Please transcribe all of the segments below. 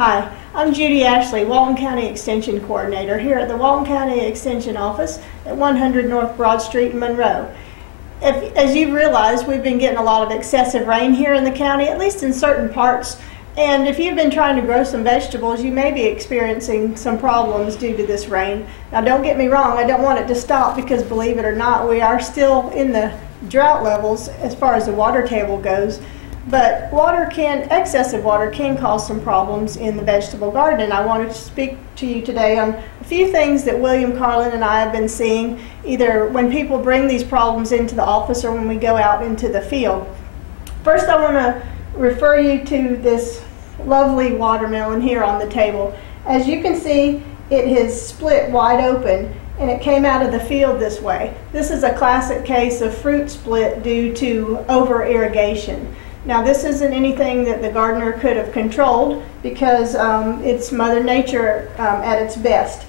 Hi, I'm Judy Ashley, Walton County Extension Coordinator here at the Walton County Extension Office at 100 North Broad Street in Monroe. As you've realized, we've been getting a lot of excessive rain here in the county, at least in certain parts. And if you've been trying to grow some vegetables, you may be experiencing some problems due to this rain. Now don't get me wrong, I don't want it to stop because believe it or not, we are still in the drought levels as far as the water table goes. But excessive water can cause some problems in the vegetable garden, and I wanted to speak to you today on a few things that William Carlin and I have been seeing, either when people bring these problems into the office or when we go out into the field. First, I want to refer you to this lovely watermelon here on the table. As you can see, it has split wide open, and it came out of the field this way. This is a classic case of fruit split due to over-irrigation. Now this isn't anything that the gardener could have controlled because it's Mother Nature at its best.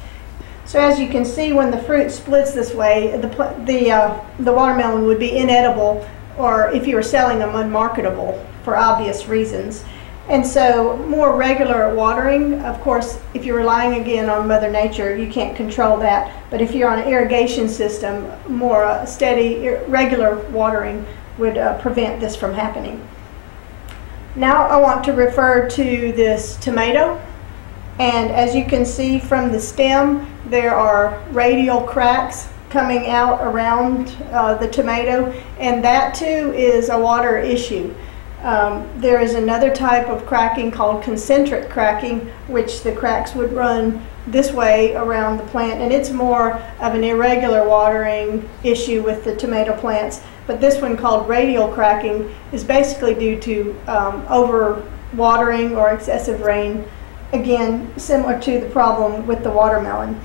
So as you can see, when the fruit splits this way, the watermelon would be inedible, or if you were selling them, unmarketable for obvious reasons. And so more regular watering, of course, if you're relying again on Mother Nature, you can't control that. But if you're on an irrigation system, more steady, regular watering would prevent this from happening. Now I want to refer to this tomato, and as you can see from the stem, there are radial cracks coming out around the tomato, and that too is a water issue. There is another type of cracking called concentric cracking, which the cracks would run this way around the plant, and it's more of an irregular watering issue with the tomato plants. But this one, called radial cracking, is basically due to over watering or excessive rain, again similar to the problem with the watermelon.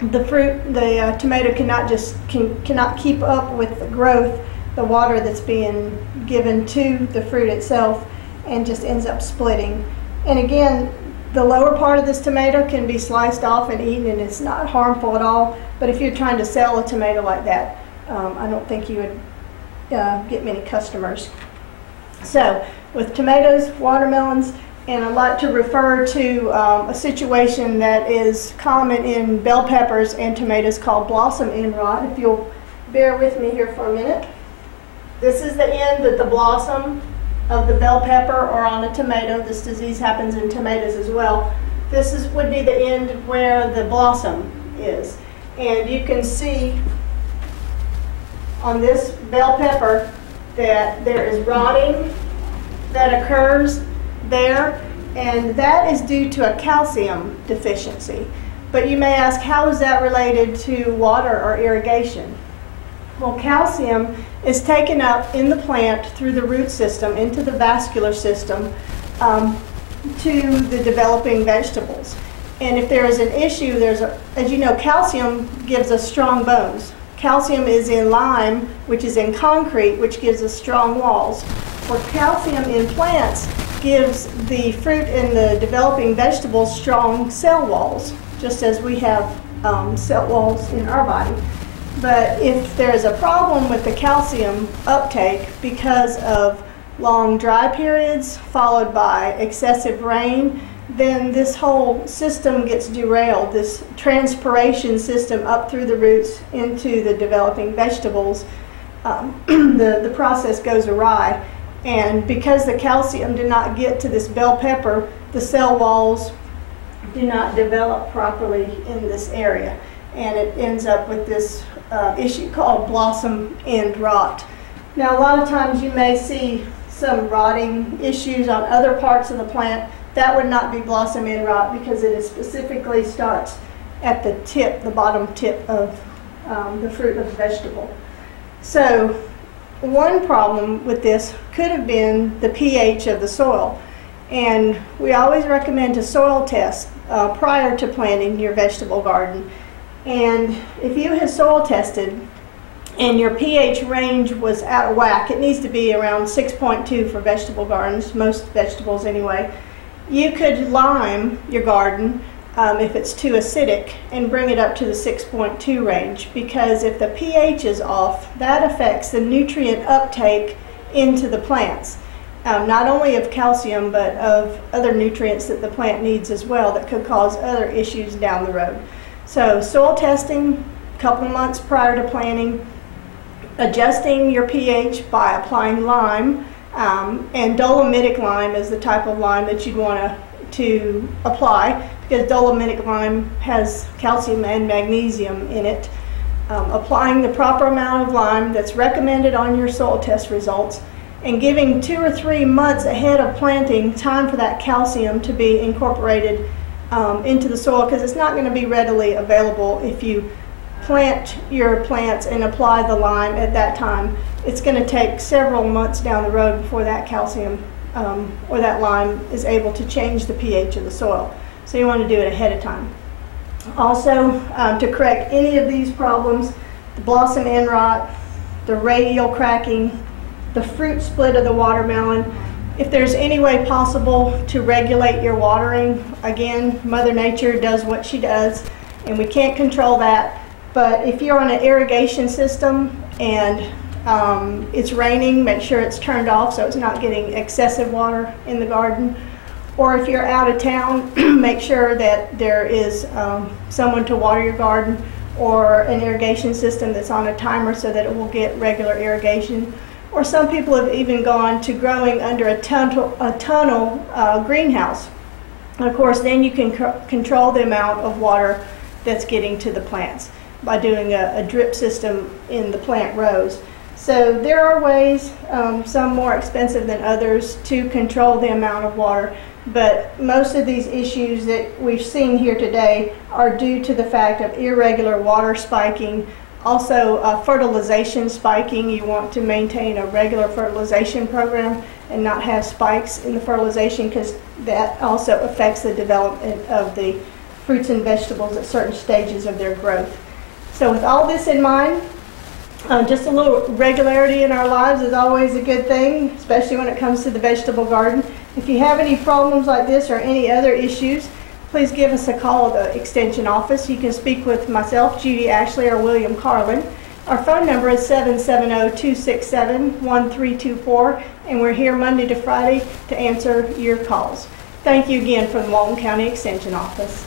The tomato cannot keep up with the growth, the water that's being given to the fruit itself, and just ends up splitting. And again, the lower part of this tomato can be sliced off and eaten, and it's not harmful at all. But if you're trying to sell a tomato like that, I don't think you would get many customers. So with tomatoes, watermelons, and I'd like to refer to a situation that is common in bell peppers and tomatoes called blossom end rot. If you'll bear with me here for a minute. This is the end of the blossom of the bell pepper or on a tomato. This disease happens in tomatoes as well. This would be the end where the blossom is. And you can see on this bell pepper that there is rotting that occurs there, and that is due to a calcium deficiency. But you may ask, how is that related to water or irrigation? Well, calcium is taken up in the plant through the root system into the vascular system to the developing vegetables. And if there is an issue, as you know, calcium gives us strong bones. Calcium is in lime, which is in concrete, which gives us strong walls. Where calcium in plants gives the fruit and the developing vegetables strong cell walls, just as we have cell walls in our body. But if there's a problem with the calcium uptake because of long dry periods followed by excessive rain, then this whole system gets derailed. This transpiration system up through the roots into the developing vegetables, the process goes awry. And because the calcium did not get to this bell pepper, the cell walls do not develop properly in this area. And it ends up with this issue called blossom end rot. Now a lot of times you may see some rotting issues on other parts of the plant. That would not be blossom end rot because it specifically starts at the tip, the bottom tip of the fruit of the vegetable. So one problem with this could have been the pH of the soil. And we always recommend to soil test prior to planting your vegetable garden. And if you have soil tested and your pH range was out of whack, it needs to be around 6.2 for vegetable gardens, most vegetables anyway. You could lime your garden if it's too acidic and bring it up to the 6.2 range, because if the pH is off, that affects the nutrient uptake into the plants. not only of calcium, but of other nutrients that the plant needs as well that could cause other issues down the road. So soil testing a couple months prior to planting, adjusting your pH by applying lime, and dolomitic lime is the type of lime that you'd want to apply, because dolomitic lime has calcium and magnesium in it. Applying the proper amount of lime that's recommended on your soil test results, and giving 2 or 3 months ahead of planting time for that calcium to be incorporated into the soil, because it's not going to be readily available if you plant your plants and apply the lime at that time. It's going to take several months down the road before that calcium or that lime is able to change the pH of the soil. So you want to do it ahead of time. Also, to correct any of these problems, the blossom end rot, the radial cracking, the fruit split of the watermelon, if there's any way possible to regulate your watering, again, Mother Nature does what she does, and we can't control that. But if you're on an irrigation system and it's raining, make sure it's turned off so it's not getting excessive water in the garden. Or if you're out of town, make sure that there is someone to water your garden, or an irrigation system that's on a timer so that it will get regular irrigation. Or some people have even gone to growing under a tunnel greenhouse. And of course, then you can control the amount of water that's getting to the plants by doing a drip system in the plant rows. So there are ways, some more expensive than others, to control the amount of water. But most of these issues that we've seen here today are due to the fact of irregular water spiking. Also, fertilization spiking. You want to maintain a regular fertilization program and not have spikes in the fertilization, because that also affects the development of the fruits and vegetables at certain stages of their growth. So with all this in mind, just a little regularity in our lives is always a good thing, especially when it comes to the vegetable garden. If you have any problems like this or any other issues, please give us a call at the Extension office. You can speak with myself, Judy Ashley, or William Carlin. Our phone number is 770-267-1324, and we're here Monday to Friday to answer your calls. Thank you again from the Walton County Extension office.